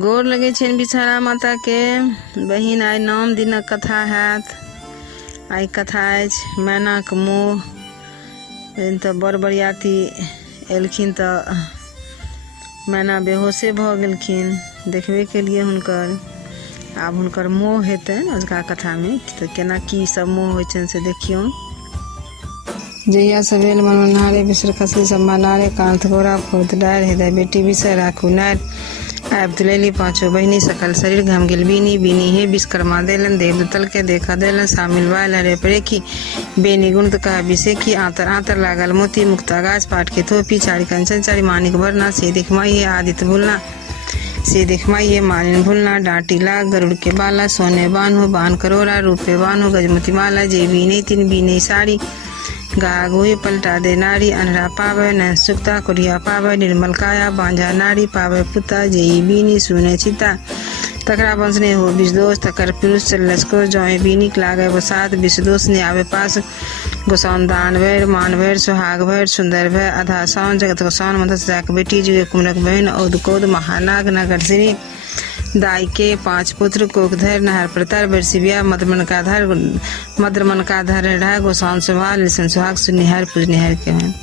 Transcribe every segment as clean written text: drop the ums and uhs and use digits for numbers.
गोर लगे छन बिषहारा माता के बहिन। आइ 9 दिनक कथा हैत। आइ कथा अछि मैनाक मोह। तऽ बड़ बरियाती एलखिन तऽ मैना बेहोशे भऽ गेलखिन। देखबे केलिए हुनकर। आब हुनकर मोह हेतनि अजुका कथामे। तऽ केना की सब मोह होइ छनि से देखियौ। जहिया से भेल मनमनारे बिसर खसली सब मनारे कांत गोरा फोत डार हृदय बेटी बिसर राखू नार। आब तुलेली पाँचों बहिनी सकल शरीर घम गेल बीनी बीनी हे विश्वकर्मा देलन देवदूतल के देखा देलन शामिल वाल हरे परेखी बेनी गुण कहा बिसेखी आंतर आंतर लागल मोती मुक्त आगाज पाट के थोपी चारी कंचन चारी मानिक भरना से दिखमाई है आदित्य भूलना से दिखमाई है मालिन भूलना डांटी लाग गरुड़ के बाला सोने बानो बान करोरा रूपे बानो गजमती माला जय बीने तीन बीने साड़ी गा गोही पलटा दे नारी अनरा पावे न सुक्ता कुरिया पावे निर्मल काया बांझा नारी पावे पुता जई बीनी सुने चिता तकरा बंसने हो विषदोष तकर पुरुष चलस को जौए बीनिक लागे बसात विषदोष ने आवे पास गोसाउन दान भैर मान भैर सुहाग भैर सुंदर भै अधा सौन जगत गोसाउन मदस जाक बेटी जुए कुमरक बहन औद कोद महानाग नगर श्री दाई के 5 पुत्र कोकधर नहर प्रतर बरसिबिया मदमन का धर रहा गोसाउन सुभाल लिसन सुहाग सुनिहर पुजनिहर के हैं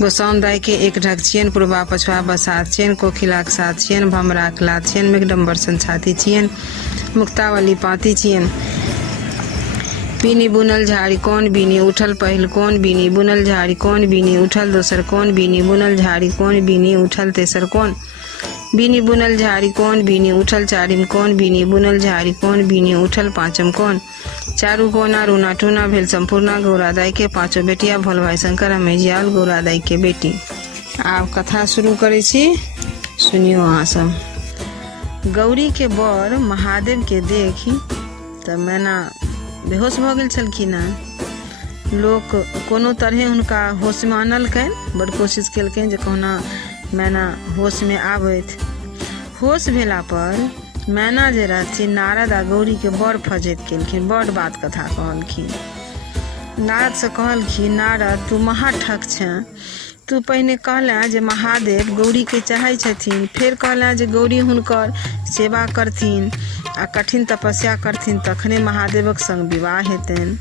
गोसाउन दाई के 1 ढक छियन पूर्वा पछवा बसात छियन कोखिलाक सात छियन भमराक लात छियन मेघडम्बर सन छाती छियन मुक्तावली पाती छियन बीनी बुनल झाड़ी कौन बीनी उठल पहिल कौन बीनी बुनल झाड़ी कौन बीनी उठल दोसर कौन बीनी बुनल झाड़ी कौन बीनी उठल तेसर कौन बीनी बुनल झाड़ी कौन बीनी उठल चारिम कौन बीनी बुनल झाड़ी कौन बीनी उठल पांचम कौन चारू कोना रूना टूना भेल संपूर्णा गौरादाई के 5 बेटिया भोल भाई शंकर हमेजियाल गौरादाई के बेटी। आब कथा शुरू करे छी, सुनियो अहाँ सब। गौरी के बर महादेव के देखी तऽ मैना बेहोश भऽ गेल छलखिन हेँ। लोक कोनो तरहे हुनका होश में आनलकनि, बड़ कोशिश केलकनि जे कहुना मैना होश में आबैत। होश भेला पर मैना जे रहथिन नारद आ गौरी के बड़ फजैत केलखिन, बड़ बात कथा कहलखिन। नारद से कहलखिन नारद तू महाठक छें। तू पहिने कहला जे महादेव गौरी के चाहै छथिन, फेर कहला जे गौरी हुनकर सेवा करथिन आ कठिन तपस्या करथिन तखने महादेवक संग विवाह हेतनि।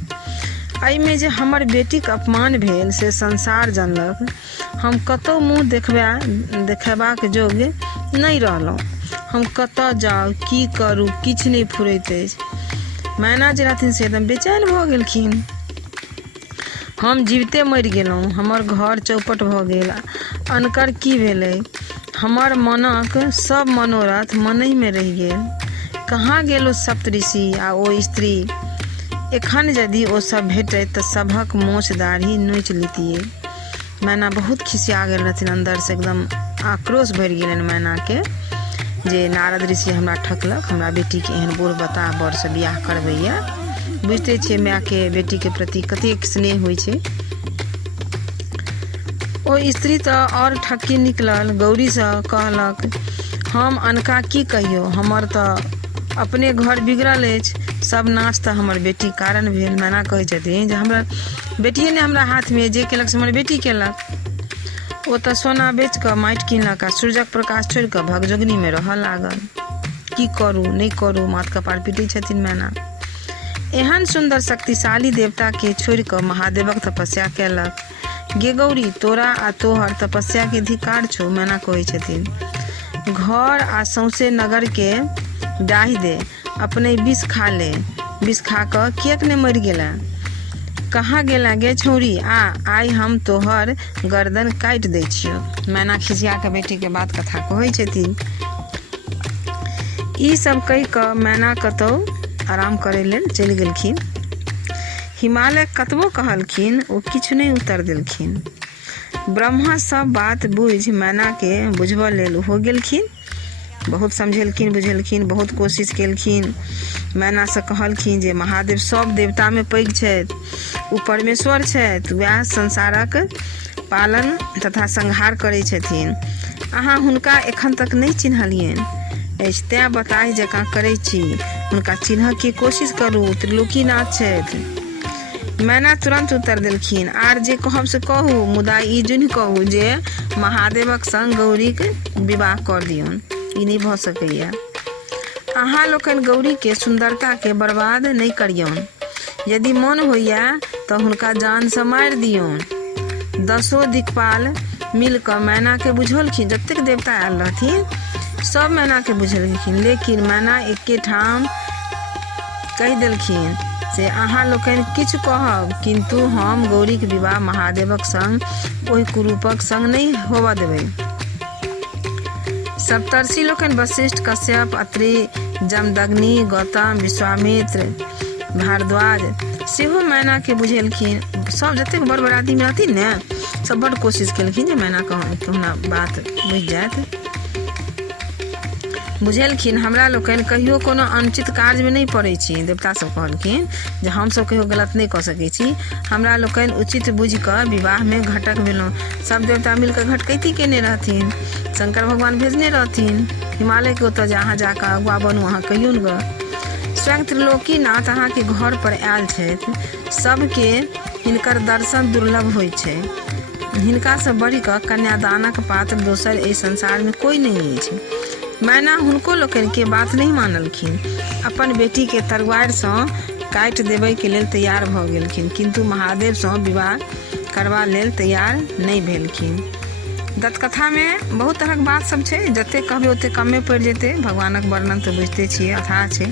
एहिमे जे हमर बेटीक अपमान भेल से संसार जानलक। हम कतौ मुँह देखेबाक योग्य नहीं रहलहुँ। हम कतऽ जाउ की करू किछु नहीं फुरैत अछि। मैना जे रहथिन से एकदम बेचैन भऽ गेलखिन। हम जीवते मरि गेलहुँ, हमर घर चौपट भऽ गेल। अनकर की भेलै? हमर मनक सब मनोरथ मनहि में रहि गेल। कहाँ गेल ओ सप्तऋषि आ ओ स्त्री? एखन यदि ओ सब भेटैत तऽ सभक मोछ दाढ़ी नोचि लितियै। मैना बहुत खिसिया गेल रहथिन, अंदर से एकदम आक्रोश भरि गेलनि मैना के जे नारद ऋषि हमरा ठकलक, हमरा बेटी के एहन बूढ़ बता बर से बियाह करबैया। बुझते छियै माय के बेटी के प्रति कतेक स्नेह होइ छै। ओ स्त्री तऽ और ठक्की निकलल। गौरी से कहलक हम अनका की कहियो, हमर तऽ अपने घर बिगड़ल अछि। सब नाश तऽ हमर बेटी कारण भेल। मैना कहै छथिन जे हमरा बेटिए ने हमरा हाथ में जे केलक से हमर बेटी केलक। ओ तऽ सोना बेच कऽ माटि किनलक आ सूर्यक प्रकाश छोड़ि कऽ भगजोगनी में रहऽ लागल। की करू नहीं करू माथ कपार पीटै छथिन मैना। एहन सुंदर शक्तिशाली देवता के छोड़ि कऽ महादेवक तपस्या केलक। गे गौरी तोरा आ तोहर तपस्या के धिकार छौ। मैना कहै छथिन घर आ सौंसे नगर के डाहि दे, अपने विष खा ले। विष खा कऽ किएक ने मरि गेला? कहाँ गेला गे छौरी? आइ हम तोहर गर्दन काटि दै छियौ। मैना खिसिया के बेटी के बात कथा कहै छथिन। ई सब कहि कऽ मैना कतौ आराम करे लेल चलि गेलखिन। हिमालय कतबो कहलखिन ओ किछु नहीं उत्तर देलखिन। ब्रह्मा सब बात बुझि मैना के बुझबऽ लेल हो गेलखिन। बहुत समझेलखिन बुझेलखिन, बहुत कोशिश केलखिन। मैना से कहलखिन जे महादेव सब देवता में पैघ छथि, ओ परमेश्वर छथि, वएह संसारक पालन तथा संहार करै छथिन। अहाँ हुनका एखन तक नहीं चिन्हलियनि अछि, तेँ बताहि जकाँ करै छी। हुनका चिन्ह के कोशिश करू, त्रिलोकीनाथ छथि। मैना तुरंत उत्तर देलखिन आर जे कहब से कहू, मुदा ई जुनि कहू जे महादेवक संग गौरीक विवाह कऽ दियौन। ई नहीं भऽ सकैया। अहाँ लोकनि गौरी के सुंदरता के बर्बाद नहीं करियौन। यदि मन होइया तो हुनका जान से मारि दियौन। 10 दिक्पाल मिलकर मैना के बुझौलखिन। जतेक देवता आयल रहथिन सब मैना के बुझेलखिन, लेकिन मैना एके ठाम कहि देलखिन से अहाँ लोकनि किछु कहब, किंतु हम गौरी के विवाह महादेवक संग ओहि कुरूपक संग नहीं होबऽ देबै। सप्तर्षि लोकनि वशिष्ठ, कश्यप, अत्रि, जमदग्नि, गौतम, विश्वामित्र, भारद्वाज सेहो मैना के बुझेलखिन। सब जतेक बड़ बड़ आदमी रहथिन ने सब बड़ कोशिश केलखिन जे मैना कहूना बात बुझि जायत। बुझेलखिन हमरा लोकनि कहियो कोनो अनुचित कार्य में नहीं पड़ै छी। देवता सब कहलखिन जे हमसब कहियो गलत नहीं कऽ सकै छी, हमरा लोकनि उचित बुझि कऽ विवाह में घटक भेलहुँ। सब देवता मिलकर घटकैती केने रहथिन, शंकर भगवान भेजने रहथिन हिमालय के ओतऽ जे अहाँ जाकऽ अगुआ बनू, अहाँ कहियो न ग। स्वयं त्रिलोकीनाथ अहाँ के घर पर आयल छथि, सबके हिनकर दर्शन दुर्लभ होइ छै। हिनका से बढ़ि कऽ कन्यादानक पात्र दोसर एहि संसार में कोई नहीं अछि। मैना हुनको लोकनि के बात नहीं मानलखिन, अपन बेटी के तलवार सँ काटि देबै के लेल तैयार भऽ गेलखिन, किंतु महादेव सँ विवाह करबा लेल तैयार नहीं भेलखिन। दत्तकथा में बहुत तरहक बात सब छै, जते कहबै ओते कमे पड़ि जेतै। भगवानक वर्णन तऽ बुझिते छियै अथाह छै।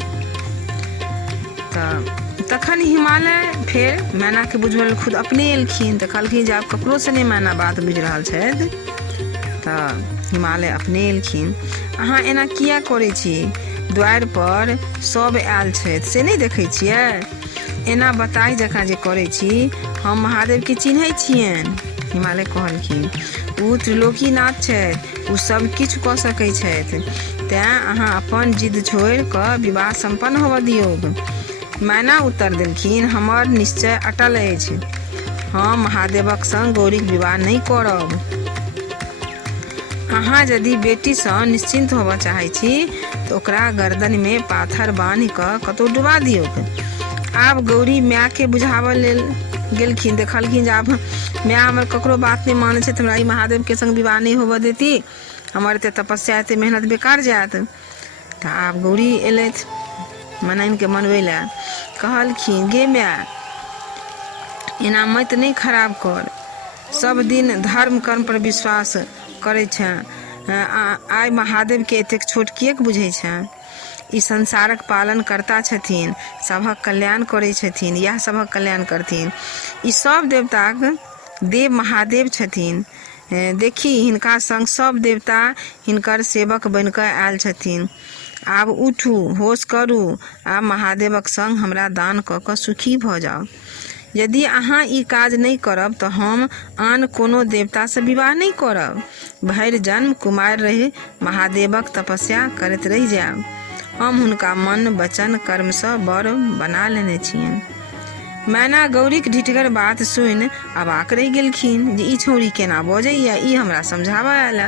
तखन हिमालय फेर मैना के बुझबै खुद अपने एलखिन। तऽ कहलखिन जे आब ककरो से नहीं मैना बात बुझि रहल छथि। तऽ हिमालय अपने एलखिन। अहाँ एना किया करै छी? द्वार पर सब आयल छथि से नहीं देखै छियै? एना बताई जकाँ जे करै छी, हम महादेव के चिन्है छियनि। हिमालय कहलखिन ओ त्रिलोकीनाथ छथि, ओ सब किछु कऽ सकै छथि, तेँ अहाँ अपन जिद छोड़ि कऽ विवाह संपन्न होबऽ दियौ। मैना उत्तर देलखिन हमर निश्चय अटल अछि, हम महादेवक संग गौरीक विवाह नहीं करब। अहाँ यदि बेटी सँ निश्चिंत होबऽ चाहै छी तऽ ओकरा गर्दन में पाथर बान्हि कऽ कतौ डुबा दियौ। आब गौरी माय के बुझाबऽ लेल गेलखिन। देखलखिन जे आब माय हमर ककरो बात नहीं मानै छै, हमरा ई महादेव के संग विवाह नहीं होबऽ देती, हमर एते तपस्या एते मेहनत बेकार जायत। तऽ आब गौरी एलथि मनैन के मनबै लए। कहलखिन गे माय एना मत नहीं खराब कर, सब दिन धर्म कर्म पर विश्वास करै छै, आइ महादेव के एतेक छोट किएक बुझै छै? ई संसारक पालन करता छथिन, सभक कल्याण करै छथिन, इएह सभक कल्याण करथिन। ई सब देवताक देव महादेव छथिन। देखी हिनका संग सब देवता हिनकर सेवक बनि कऽ आयल छथिन। आब उठू, होश करू, आब महादेवक संग हमरा दान कऽ कऽ सुखी भऽ जाउ। यदि अहाँ ई काज नहीं करब तऽ हम आन कोनो देवता से विवाह नहीं करब। भरि जन्म कुमार रहि महादेवक तपस्या करैत रहि जायब। हम हुनका मन वचन कर्म सँ बर बना लेने छियनि। मैना गौरीक ढिठगर बात सुनि अवाक रहि गेलखिन जे ई छौरी केना बजैया, ई हमरा समझाबऽ आयल।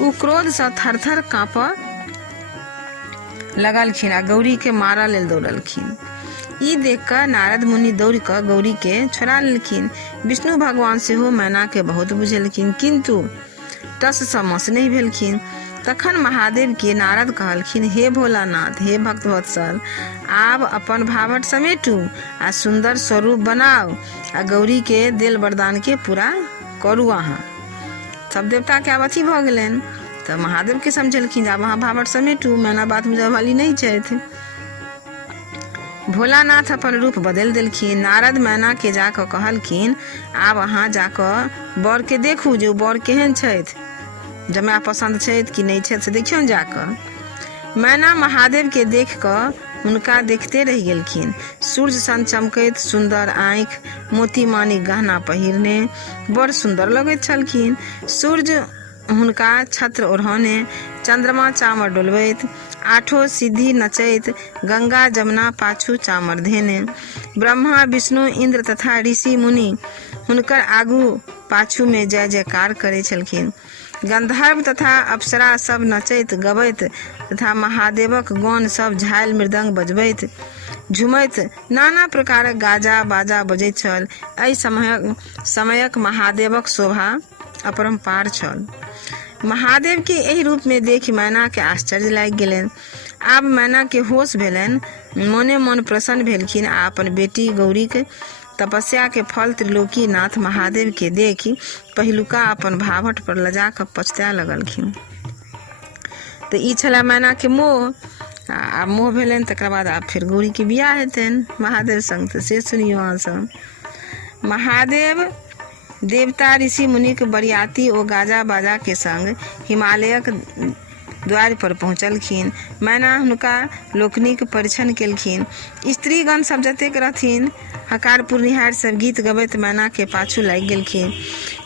ओ क्रोध सँ थरथर काँपऽ लगलखिन आ गौरी के मारऽ लेल दौड़लखिन। ई देख कऽ नारद मुनि दौड़ कऽ गौरी के छोड़ा लेलखिन। विष्णु भगवान सेहो मैना के बहुत बुझेलखिन, किंतु टस सँ मस नहीं भेलखिन। तखन महादेव के नारद कहलखिन हे भोलानाथ, हे भक्तवत्सल, आब अपन भावट समेटू आ सुंदर स्वरूप बनाओ आ गौरी के देल वरदान के पूरा करू। अहाँ सब देवता के आब अथी भऽ गेलनि। तऽ महादेव के समझेलखिन आब अहाँ भावट समेटू, मैना बात बुझऽ वाली नहीं छथि। भोलानाथ अपन रूप बदल देलखिन। नारद मैना के जाकऽ कहलखिन आब अहाँ जाकऽ बर के देखू जे बर केहन छथि, जमाय पसंद छथि कि नहीं छथि से देखियौन जाकऽ। मैना महादेव के देख कऽ हुनका देखते रहि गेलखिन। सूर्य सन चमकैत सुंदर आँखि, मोती माणिक गहना पहिरने बड़ सुंदर लगैत छलखिन। सूर्य हुनका छत्र ओढ़ौने, चंद्रमा चामर डोलबैत, आठो सिद्धि नचैत, गंगा जमुना पाछू चामर धेने, ब्रह्मा विष्णु इंद्र तथा ऋषि मुनि हुनकर आगू पाछू में जय जयकार करै छलखिन। गंधर्व तथा अप्सरा सब नचैत गबैत तथा महादेवक गौन सब झालि मृदंग बजबैत झुमैत नाना प्रकारक गाजा बाजा बजैत छल। एहि समयक महादेवक शोभा अपरंपार छल। महादेव के एहि रूप में देखि मैना के आश्चर्य लागि गेलनि। आब मैना के होश भेलनि, मोने मन प्रसन्न भेलखिन आ अपन बेटी गौरी के तपस्या के फल त्रिलोकीनाथ महादेव के देखि पहिलुका अपन भावट पर लजा कऽ पछताए लगलखिन। तऽ ई छलै मैना के मोह। आब मोह भेलनि, तकर बाद आब फेर गौरी के बियाह हेतनि महादेव संग। तऽ से सुनियो अहाँ सब। महादेव देवता ऋषि मुनिक बरियाती ओ गाजा बाजा के संग हिमालयक द्वार पर पहुँचलखिन। मैना हुनका लोकनिक परिछन केलखिन। स्त्रीगण सब जतेक रहथिन हकार पुरनिहार सब गीत गबैत मैना के पाछू लागि गेलखिन।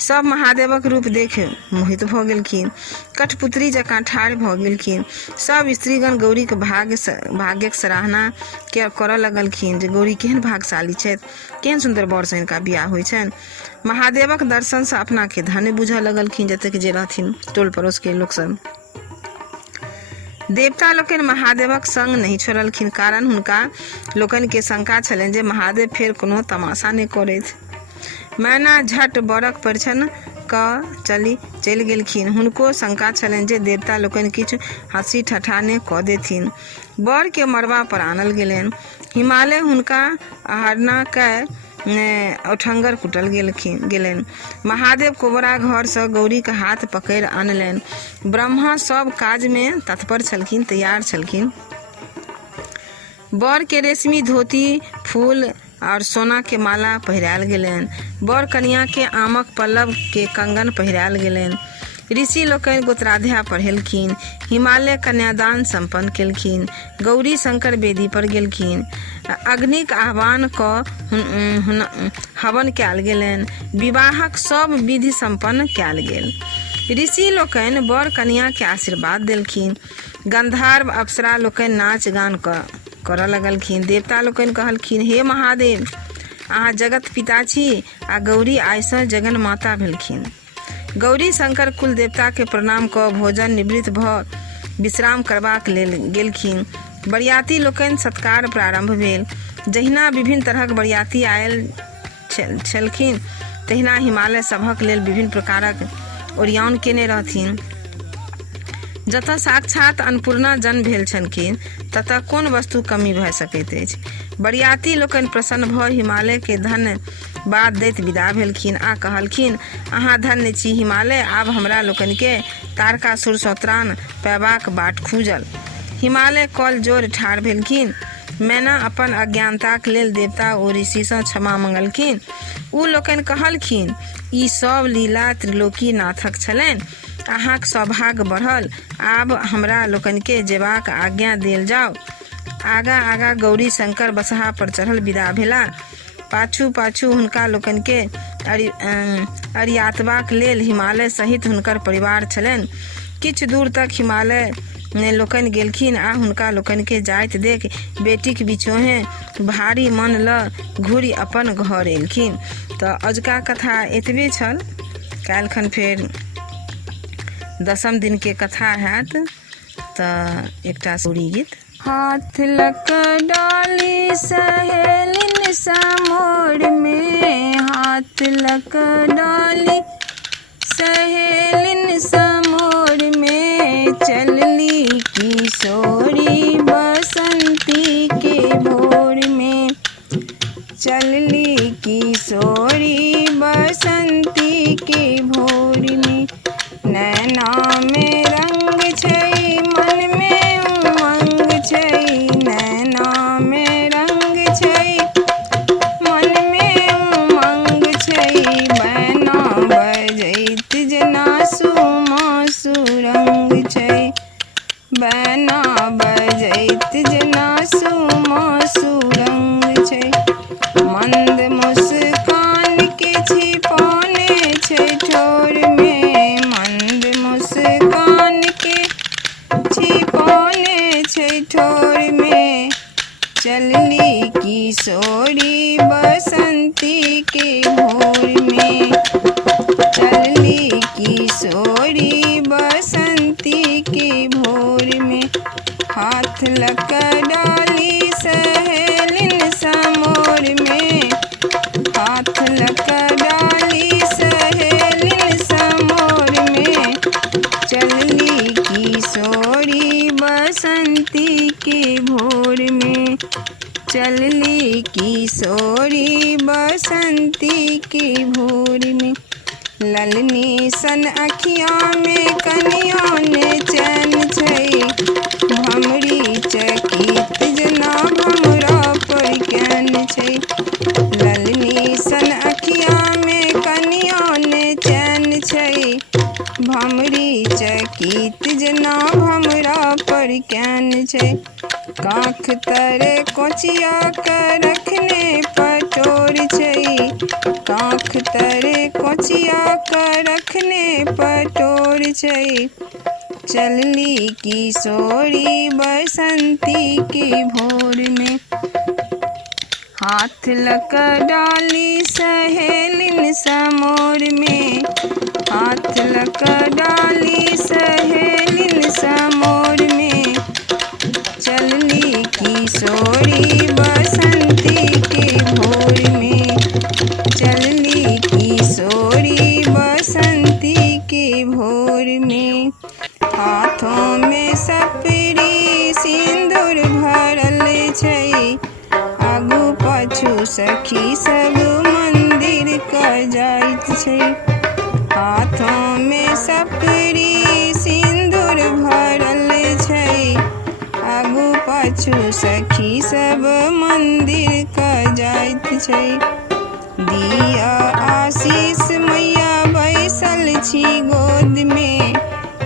सब महादेवक रूप देख मोहित भऽ गेलखिन, कठपुतरी जकाँ ठाढ़ भऽ गेलखिन। सब स्त्रीगण गौरी के भाग्यक सराहना करऽ लगलखिन जे गौरी केहन भाग्यशाली छथि, केहन सुंदर बर से हिनका बियाह होइ छनि। महादेवक दर्शन से अपना के धन्य बुझऽ लगलखिन जतेक जे रहथिन टोल पड़ोस के लोक सब। देवता लोकनि महादेवक संग नहीं छोड़लखिन, कारण हुनका लोकनि के शंका छलनि जे महादेव फेर कोनो तमाशा नहि करथि। मैना झट बरक परिछन कऽ चलि गेलखिन। हुनको शंका छलनि जे देवता लोकनि किछु हंसी ठठाने कऽ देथिन। बर के मड़बा पर आनल गेलनि। हिमालय हुनका आहरणा कऽ औठंगर कुटल गेलनि। महादेव कोबरा घर से गौरी के हाथ पकड़ि आनलनि। ब्रह्मा सब काज में तत्पर छलखिन, तैयार छलखिन। बर के रेशमी धोती, फूल और सोना के माला पहिरायल गेलनि। बर कन्या के आमक पल्लव के कंगन पहिरायल गेलनि। ऋषि लोकनि गोत्राध्याय पढ़ेलखिन। हिमालय कन्यादान संपन्न केलखिन। गौरी शंकर वेदी पर गेलखिन। अग्निक आह्वान कऽ हवन कयल गेलनि। विवाहक सब विधि संपन्न कयल गेल। ऋषि लोकनि बर कन्या के आशीर्वाद देलखिन। गंधर्व अप्सरा लोकनि नाच गान करऽ लगलखिन। देवता लोकनि कहलखिन, हे महादेव, अहाँ जगत पिता छी आ गौरी आइसँ जगन माता भेलखिन। गौरी शंकर कुल देवता के प्रणाम कऽ भोजन निवृत्त भऽ विश्राम करबाक लेल गेलखिन। बरियाती लोकनि सत्कार प्रारंभ भेल। जहिना विभिन्न तरहक बरियाती आयल छलखिन, तहिना हिमालय सभक लेल विभिन्न प्रकारक ओरियान केने रहथिन। जतऽ साक्षात अन्नपूर्णा जन्म भेल छलखिन, ततऽ कोन वस्तु कमी भऽ सकैत अछि। बरियाती लोकनि प्रसन्न भऽ हिमालय के धन्यवाद दैत विदा भेलखिन आ कहलखिन, अहाँ धन्य छी हिमालय, आब हमरा लोकनि के तारकासुर सँ त्राण पयबाक बाट खूजल। हिमालय कल जोर ठाढ़ भेलखिन। मैना अपन अज्ञानताक लेल देवता ओ ऋषि सँ क्षमा मंगलखिन। ओ लोकनि कहलखिन, ई सब लीला त्रिलोकीनाथक छलनि। अहाँक सौभाग्य बढ़ल। आब हमरा लोकनि के जेबाक आज्ञा देल जाओ। आगा गौरी शंकर बसहा पर चढ़ल विदा भेला। पाछू हुनका लोकनि के अरियातबाक लेल हिमालय सहित हुनकर परिवार छलनि। किछु दूर तक हिमालय लोकनि गेलखिन आ हुनका लोकनि के जाइत देख बेटीक बिचोहे भारी मन ल घुरि अपन घर एलखिन। तऽ अजुका कथा एतबे छल। काल्हिखन फेर 10म दिन के कथा हैत। तऽ एकटा सूरी गीत। हाथ लक डाली सहेलिन समोर में, हाथ लक डाली सहेलिन समोर में, चलली किशोरी बसंती के भोर में, चलली किशोरी बसंती के भोर में। नैना में रंग छै, मन में उमंग छै, नैना में रंग छै, मन में उमंग छै, बैना बजैत जेना सुरंग छै, बैना बजैत जेना सुरंग छै। मंद मुस्कान के छिपौने छै ठोर में, मंद मुस्कान के छिपौने छै ठोर में, चलली किशोरी बसंती के भोर में, चलली किशोरी बसंती के भोर में। हाथ लक डाली सहेलिन समोर में, हाथ लक डाली सहेलिन समोर में, ललनी सन अखिया में कनिया ने चैन छै, भमरी चकित जना भमरा पर कैन छै। ललनी सन अखिया में कनिया ने चैन छै, भमरी चकित जना भमरा पर कैन छै। काख तरे कोचिया के रखने पटोर छै, काख तरे कोचिया के रखने पटोर छै। चलली किशोरी बसंती की भोर में, हाथ लक डाली सहेलिन समोर में, हाथ लक डाली सहेलिन समोर में। चलली किशोरी बसंती की भोर में, चलली किशोरी बसंती की भोर में। हाथों में सपरी सिंदूर भरल छै, आगू पाछू सखी सब मंदिर का जाइत छै। हाथों में सपरी सिंदूर भरल छै, आगू पाछू सखी सब मंदिर का जाइत छै। दिया आशीष मैया बैसल छी गोद में,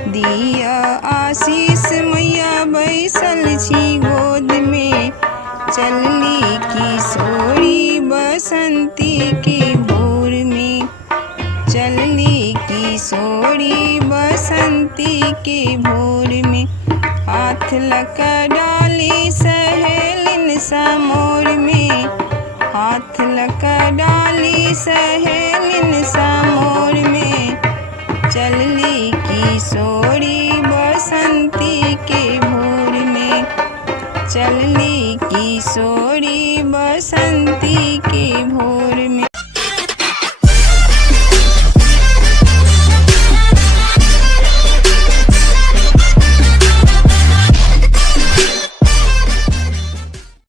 दिया आशीष मैया बैसल छी गोद में। चलली किशोरी बसंती की भोर में, चलली किशोरी बसंती की भोर में। हाथ लक डाली सहेलिन समोर में, हाथ लक डाली सहेलिन